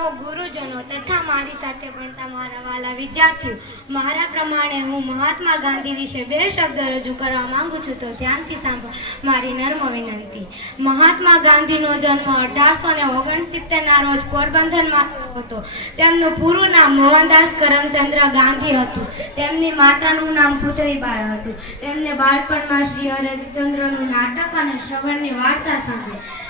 ગુરુજનો તથા મારી સાથે ભણતા મારા વાલા વિદ્યાર્થીઓ, મારા પ્રમાણે હું મહાત્મા ગાંધી વિશે બે શબ્દ રજૂ કરવા માંગુ છું તો ધ્યાનથી સાંભળ. મારી નર્મ વિનંતી. મહાત્મા ગાંધીનો જન્મ અઢારસો ને ઓગણસિત્તેરના રોજ પોરબંદરમાં થયો હતો. તેમનું પૂરું નામ મોહનદાસ કરમચંદ્ર ગાંધી હતું. તેમની માતાનું નામ પુતળીબાઈ હતું. તેમને બાળપણમાં શ્રી હરિચંદ્રનું નાટક અને શ્રવણની વાર્તા સાંભળી.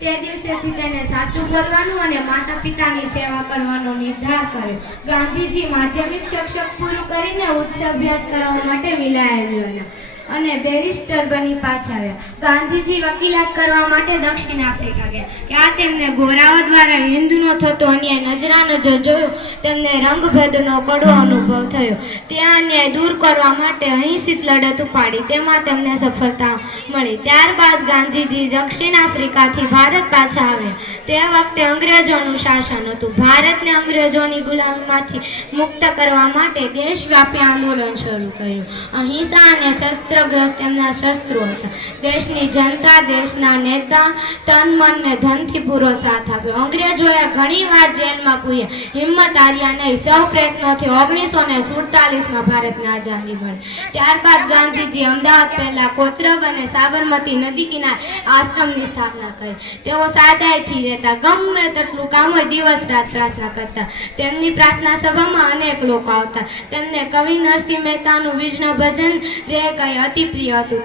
તે દિવસેથી તેને સાચું બોલવાનું અને માતા પિતાની સેવા કરવાનો નિર્ધાર કર્યો. ગાંધીજી માધ્યમિક શિક્ષક પૂરું કરીને ઉચ્ચ અભ્યાસ કરવા માટે વિલાયેલા હતા અને બેરિસ્ટર બની પાછા આવ્યા. ગાંધીજી વકીલાત કરવા માટે દક્ષિણ આફ્રિકા ગયા. ત્યાં તેમને ગોરાઓ દ્વારા હિન્દુનો થતો અન્યાય નજરાનજર જોયો. તેમને રંગભેદનો કડવો અનુભવ થયો. તે અન્યાય દૂર કરવા માટે અહિંસિત લડત ઉપાડી. તેમાં તેમને સફળતા મળી. ત્યારબાદ ગાંધીજી દક્ષિણ આફ્રિકાથી ભારત પાછા આવ્યા. તે વખતે અંગ્રેજોનું શાસન હતું. ભારતને અંગ્રેજોની ગુલામીમાંથી મુક્ત કરવા માટે દેશવ્યાપી આંદોલન શરૂ કર્યું. અહિંસા અને શસ્ત્રગ્રસ્ત તેમના શસ્ત્રો હતા. દેશની જનતા, દેશના નેતા, તન મનને ધનથી પૂરો સાથ આપ્યો. અંગ્રેજોએ ઘણીવાર જેલમાં પૂર્યા. હિંમત હાર્યા નહીં સૌ પ્રયત્નોથી ઓગણીસો ને સુડતાલીસમાં ભારતને આઝાદી મળી. ત્યારબાદ ગાંધીજી અમદાવાદ પહેલા કોચરબ અને સાબરમતી નદી કિનારે આશ્રમની સ્થાપના કરી. તેઓ સાદાઈથી રહેતા, ગમે તેટલું કામ હોય દિવસ રાત પ્રાર્થના કરતા. તેમની પ્રાર્થના સભામાં અનેક લોકો આવતા. તેમને કવિ નરસિંહ મહેતાનું વિષ્ણુ ભજન રે કંઈ અતિ પ્રિય હતું.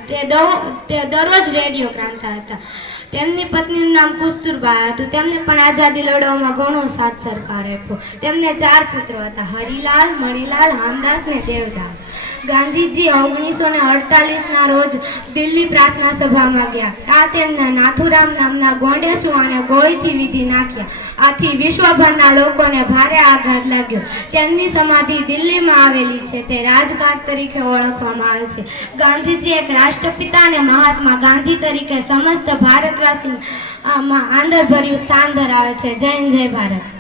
તે દરરોજ રેડિયો ક્રાંતા હતા. તેમની પત્નીનું નામ કુસ્તુરબા હતું. તેમને પણ આઝાદી લડવામાં ઘણો સાથ સરકાર આપ્યો. તેમને ચાર પુત્રો હતા. હરિલાલ, મણિલાલ રામદાસ ને દેવદાસ. ગાંધીજી ઓગણીસો ને અડતાલીસના રોજ દિલ્હી પ્રાર્થના સભામાં ગયા. આ તેમના નાથુરામ નામના ગોંડેસુઆને ગોળીથી વિધિ નાખ્યા. આથી વિશ્વભરના લોકોને ભારે આઘાત લાગ્યો. તેમની સમાધિ દિલ્હીમાં આવેલી છે તે રાજઘાટ તરીકે ઓળખવામાં આવે છે. ગાંધીજી એક રાષ્ટ્રપિતા અને મહાત્મા ગાંધી તરીકે સમસ્ત ભારતવાસી આમાં આંદરભર્યું સ્થાન ધરાવે છે. જય જય ભારત.